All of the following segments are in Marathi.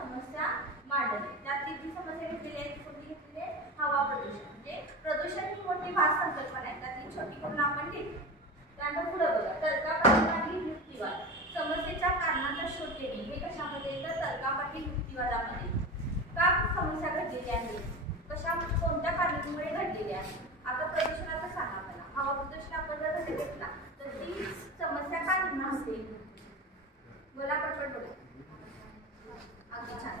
समस्या मांडणे. त्यातली जी समस्या घेतलेली आहे ती कोणती घेतलेली आहे? हवा प्रदूषण. म्हणजे प्रदूषण ही मोठी भास संकल्पना आहे, त्यातली छोटी करून आपण घेतली. त्यानंतर पुढे बघा, तर्कापाठी युक्तिवाद. समस्येच्या कारणाचा शोध घेणे हे कशामध्ये येतं? तर्कापाठी युक्तिवादामध्ये. का समस्या घडलेली आहे, कशा कोणत्या कारणामुळे घडलेली आहे. आता प्रदूषणाचं सांगा मला. हवा प्रदूषण आपण जर घटक घेतला तर ती समस्या का निर्माण होते? बोला पटपट बोला. अगदी छान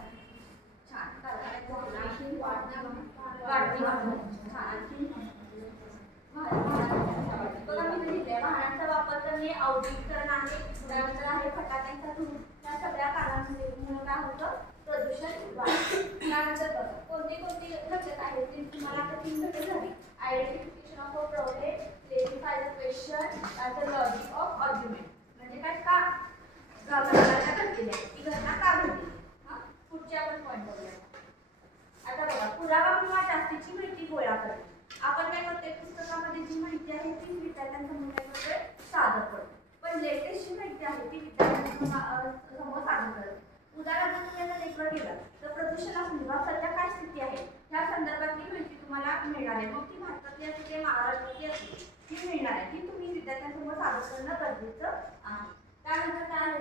छान. कारखान्याची वाढती वाहतूक. बघा मी लिहिलंय, वाहनांचा वापर करणे, औद्योगिकरण आहे, त्यानंतर आहे फटाक्यांचा धूर. या सगळ्या कारणांमुळे काय होतं? प्रदूषण वाढतं. त्यानंतर बघा कोणते कोणते घटक आहेत ते तुम्हाला आता 3 घटक झाले. Identification of a problem, clarify the question, त्यानंतर लॉजिक ऑफ आर्ग्युमेंट. म्हणजे काय? का घटना घडलेली आहे, ती घटना का घडली. पुढचे आपण पॉईंट बघूया. आता बघा, पुरावा किंवा जास्तीची माहिती गोळा करणे. आपण काय करतोय, पुस्तकामध्ये जी माहिती आहे ती विद्यार्थ्यांसमोर काय करतोय? सादर करतो. पण लेटेस्ट जी माहिती आहे ती विद्यार्थ्यांसमोर सादर करतो. उदाहरणार्थ तुम्ही आता नेटवर गेला तर प्रदूषणासंदर्भात सध्या काय स्थिती आहे ह्या संदर्भातली माहिती तुम्हाला मिळणार आहे. मग ती भारतातली असते ते महाराष्ट्रातली असते ती मिळणार आहे, ती तुम्ही विद्यार्थ्यांसमोर सादर करणं गरजेचं आहे. त्यानंतर काय आहे?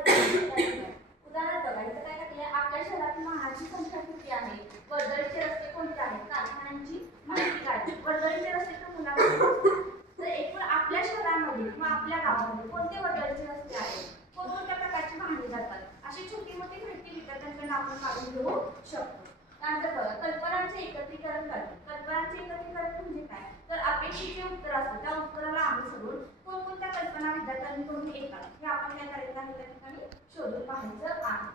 उदाहरण बघा, इथं काय टाकले? आपल्या शहरातील वाहनांची संख्या किती आहे, वर्दळीचे रस्ते कोणते आहेत, कारखान्यांची माहिती काढली. वर्दळीचे रस्ते तर मुलांना तर एकूण आपल्या शहरामध्ये किंवा आपल्या गावामध्ये कोणते वर्दळीचे रस्ते आहेत, कोणत्या प्रकारची वाहने जातात, अशी छोटी मोठी माहिती विद्यार्थ्यांकडून आपण काढून घेऊ शकतो. त्यानंतर बघा, कल्पनांचे एकत्रीकरण करणे. कल्पनांचे एकत्रीकरण म्हणजे काय? तर अपेक्षित जे उत्तर असतं त्या उत्तराला अनुसरून कोणकोणत्या कल्पना विद्यार्थ्यांकडून येतात हे आपण काय करायचं आहे त्या ठिकाणी शोधून पाहायचं आहे.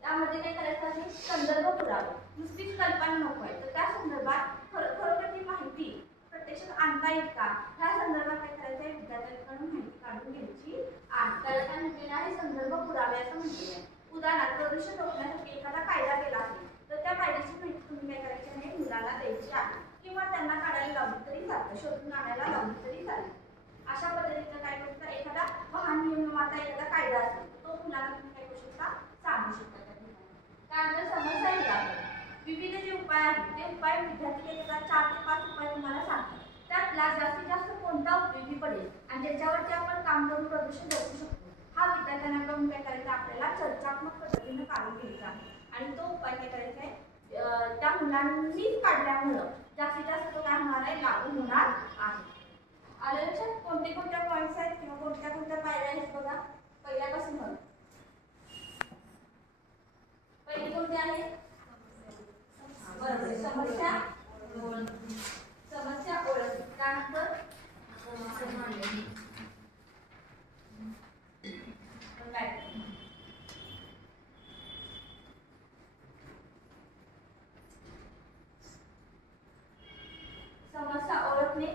त्यामध्ये काय करायचं आहे? संदर्भ पुरावे. नुसतीच कल्पना नको आहे तर त्या संदर्भात खरोखर ती माहिती प्रत्यक्षात आणता येईल का, ह्या संदर्भात काय करायचं आहे? विद्यार्थ्यांकडून माहिती काढून घ्यायची आहे. त्याला काय म्हटलेलं आहे? संदर्भ पुरावे असं म्हटलेलं आहे. उदाहरणार्थ, प्रदूषण रोखण्यासाठी एखादा कायदा केला असेल तर त्या कायद्याची माहिती तुम्ही काय करायची आहे? मुलांना द्यायची आहे किंवा त्यांना काढायला लावली तरी चालतं, शोधून आणायला लावली तरी चालेल. अशा पद्धतीनं काय करू शकता? एखादा वाहन नियमनाचा एखादा कायदा असेल तो मुलांना तुम्ही काय करू शकता? सांगू शकता. त्यानंतर समस्या निराकरण. विविध जे उपाय आहेत ते उपाय विद्यार्थी काय करतात? 4 ते 5 उपाय तुम्हाला सांगतात. त्यातला जास्तीत जास्त कोणता उपयोगी पडेल आणि ज्याच्यावरती आपण काम करून प्रदूषण रोखू शकतो हा विद्यार्थ्यांकडून काय करायचं? आपल्याला चर्चात्मक पद्धतीने काढून घ्यायचा आहे आणि तो उपाय काय करायचा आहे? त्या मुलांनी काढल्यामुळं जास्तीत जास्त तो काय होणार आहे? लागू होणार आहे. आलं लक्षात? कोणते कोणत्या पॉईंट्स आहेत किंवा कोणत्या कोणत्या पायऱ्या आहेत बघा. पहिल्यापासून बघा. पहिली कोणती आहे? बरोबर, समस्या ओळख. त्यानंतर समस्या ओळखणे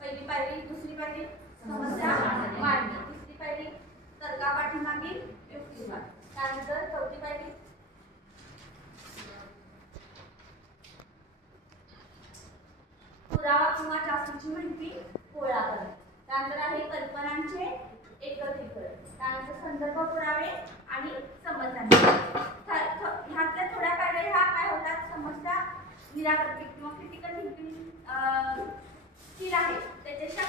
पहिली पायरी. दुसरी पायरी समस्या मांडणे. तिसरी पायरी तर्कापाठीमागील युक्तिवाद. त्यानंतर चौथी पायरी पुरावा किंवा जास्तीची माहिती गोळा करणे. त्यानंतर आहे कल्पनांचे एकत्रीकरण. त्यानंतर संदर्भ पुरावे आणि समस्या. ह्यातल्या थोड्या पायऱ्या ह्या काय होतात? समस्या निराकरण किंवा क्रिटिकल थिंकिंग स्किल आहे त्याच्या ज्या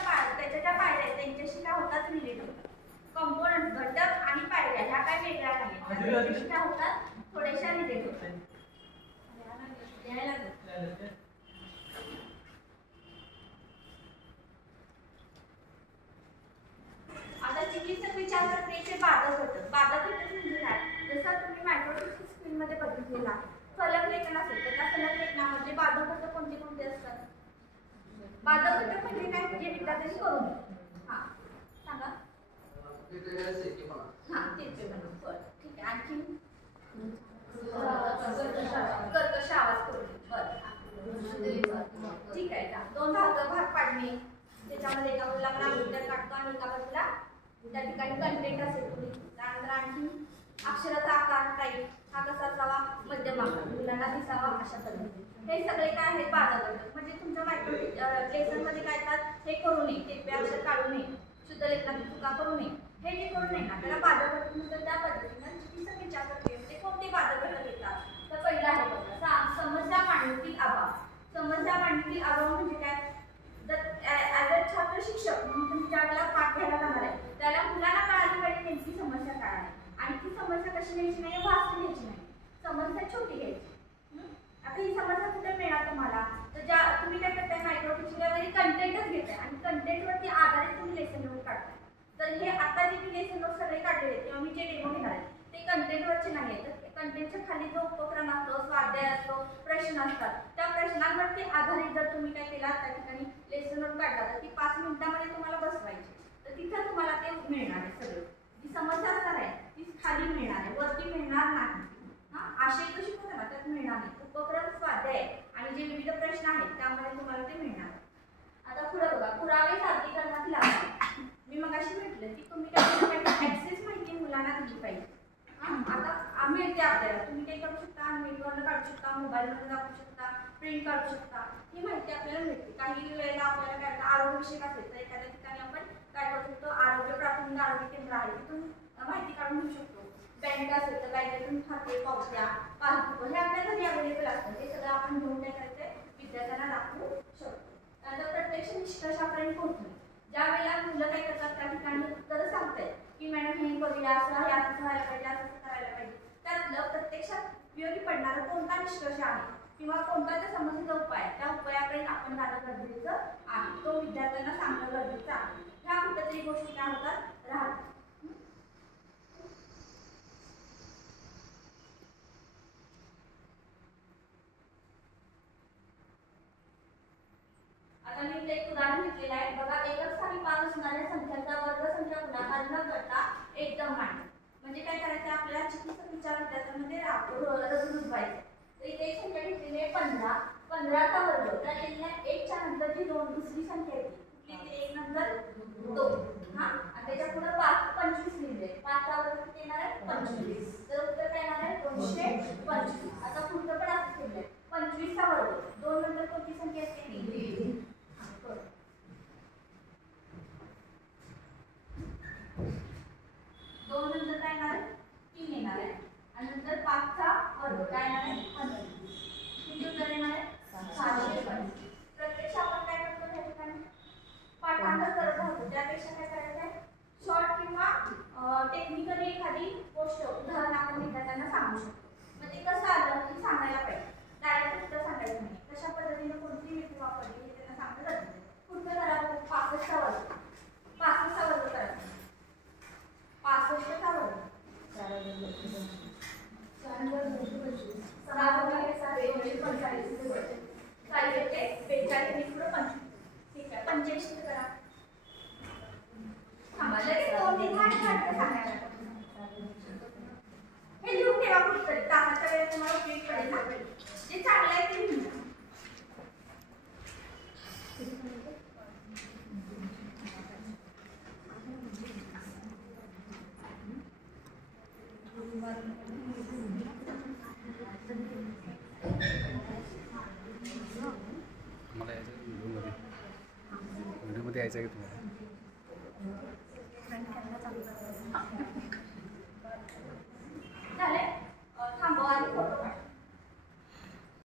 पायऱ्या आहेत त्यांच्याशी काय होतात? रिलेट होतात. कंपोनंट घटक आणि पायऱ्या ह्या काय वेगळ्या नाहीत, त्याच्याशी काय होतात? थोड्याशा रिलेट होतात. आता चिकित्सक विचार प्रक्रियेचे बाधक घटक. बाधक घटक म्हणजे काय? जसं तुम्ही मायक्रोस्कोपिक स्क्रीनमध्ये बघितलेला आहे, फलक लेखन असेल तर त्या फलक लेखनामध्ये बाधक घटक कोणते कोणते असतात? बाधक घटक म्हणजे काय? म्हणजे विद्यार्थ्यांनी करून हा सांगा. हा तेच बरं ठीक आहे. आणखी कर्कश आवाज करून बरं ठीक आहे. 2 भाग पाडणे, त्याच्यामध्ये एका बाजूला आपण अभ्यास काढतो आणि एका बाजूला त्या ठिकाणी कंटेंट असेल. त्यानंतर आणखी अक्षराचा आकार टाईप हा कसा असावा? मध्यम आकार, मुलांना दिसावा अशा पद्धतीने. हे सगळे काय आहेत? बाधक घटक. म्हणजे तुमच्या मायक्रो लेसन मध्ये काय येतात? हे करू नये, टिप्पे अक्षर काढू नये, शुद्ध लेखनाची चुका करू नये, हे जे करू नये ना त्याला बाधक घटक म्हणतात. त्या पद्धतीने चिकित्सक विचार प्रक्रियेमध्ये कोणते बाधक घटक येतात? कशी घ्यायची नाही, वाचून घ्यायची नाही, समस्या छोटी घ्यायची. आता ही समस्या कुठे मिळणार तुम्हाला, तर ज्या तुम्ही काय करताय मायक्रो टीचिंगला वगैरे कंटेंटच घेताय आणि कंटेंटवरती आधारित तुम्ही लेसन नोट काढताय. तर हे आता जे मी लेसन नोट सगळे काढलेले आहेत किंवा मी जे डेमो घेणार आहे ते कंटेंटवरचे नाही आहेत. तर कंटेंटच्या खाली जो उपक्रम असतो, स्वाध्याय असतो, प्रश्न असतात, त्या प्रश्नांवरती आधारित जर तुम्ही काय केला त्या ठिकाणी लेसन नोट काढला तर ती 5 मिनिटांमध्ये तुम्हाला बसवायची. तर तिथं तुम्हाला ते मिळणार आहे सगळं. जी समस्या असणार आहे ती खाली मिळणार आहे, वरती मिळणार नाही. आशय कशी होतं ना त्यात मिळणार नाही. उपक्रम, स्वाध्याय आणि जे विविध प्रश्न आहेत त्यामध्ये तुम्हाला ते मिळणार. आता पुढे बघा, पुरावे सादरीकरणातील आधार. मी मगाशी म्हटलं की तुम्ही काय ऍक्सेस माहिती मुलांना दिली पाहिजे. आता मिळते आपल्याला, तुम्ही काय करू शकता, नेटवरनं काढू शकता, मोबाईलमध्ये दाखवू शकता, प्रिंट काढू शकता, ही माहिती आपल्याला मिळते. काही वेळेला आपल्याला काय आरोग्य विषयक असेल तर एखाद्या ठिकाणी आपण काय करू शकतो, आरोग्य प्राथमिक आरोग्य केंद्र आहे तिथून माहिती काढून घेऊ शकतो. बँक असेल तर बँकेतून खाते, पावत्या, पासबुक हे आपल्या घरी अवेलेबल असतं. ते सगळं आपण घेऊन काय करायचं, विद्यार्थ्यांना दाखवू शकतो. त्यानंतर प्रत्यक्ष निष्कर्षापर्यंत पोहोचणे. ज्या वेळेला मुलं काय करतात त्या ठिकाणी उत्तर सांगतायत की मॅडम हे करूया, असं हे असं व्हायला पाहिजे, असं करायला पाहिजे, त्यातलं प्रत्यक्षात उपयोगी पडणारा कोणता निष्कर्ष आहे किंवा कोणता त्या समस्येचा उपाय आहे, त्या उपायापर्यंत आपण जाणं गरजेचं आहे. तो विद्यार्थ्यांना सांगणं गरजेचं आहे. ह्या कुठेतरी गोष्टी काय होतात, राहतात. आता मी एक उदाहरण घेतलेलं आहे बघा. एकच स्थानी 5 असणाऱ्या संख्यांचा वर्गसंख्या गुणाकार न करता एकदम मांडणे. म्हणजे काय करायचं, आपल्याला चिकित्सकीच्या विद्यार्थ्यांमध्ये रुजवायचं. तर इथे एक संख्या घेतलेली आहे 15. 15चा वर्ग त्या केलेल्या 1च्या नंतर जी दुसरी संख्या येते कुठली, ते 1 नंतर 2. आणि त्याच्या पुढे 25 लिहिले. 5चा वर्ग किती येणार आहे, 25. तर उत्तर काय येणार आहे, 225. आता पुढचं पण असं केलंय 25चा वर्ग 2 नंतर कोणती संख्या येते, 3. 2 नंतर काय येणार आहे, 3 येणार आहे. आणि नंतर 5चा वर्ग काय येणार आहे, 15. किती उत्तर येणार आहे, 625. प्रत्यक्ष आपण काय करतो त्या ठिकाणी पाठांतर करत राहतो, त्यापेक्षा काय करायचं आहे, शॉर्ट किंवा टेक्निकली एखादी गोष्ट उदाहरण आपण विद्यार्थ्यांना सांगू शकतो. म्हणजे कसं आलं की सांगायला पाहिजे, डायरेक्ट उत्तर सांगायचं नाही. कशा पद्धतीने कोणती युक्ती वापरली हे त्यांना सांगलं जातं. पुढचं करा, 65चा वर्ग. 65चा वर्ग करायचा, 65चा वर्ग 4 ठीक आहे, 85 करा. हे लिहून ठेवा कुठेतरी, तासाच्या वेळेस तुम्हाला उपयोग पडेल ना. जे चांगलं आहे ते लिहून. मला यायचं व्हिडिओमध्ये यायचं आहे की तुम्हाला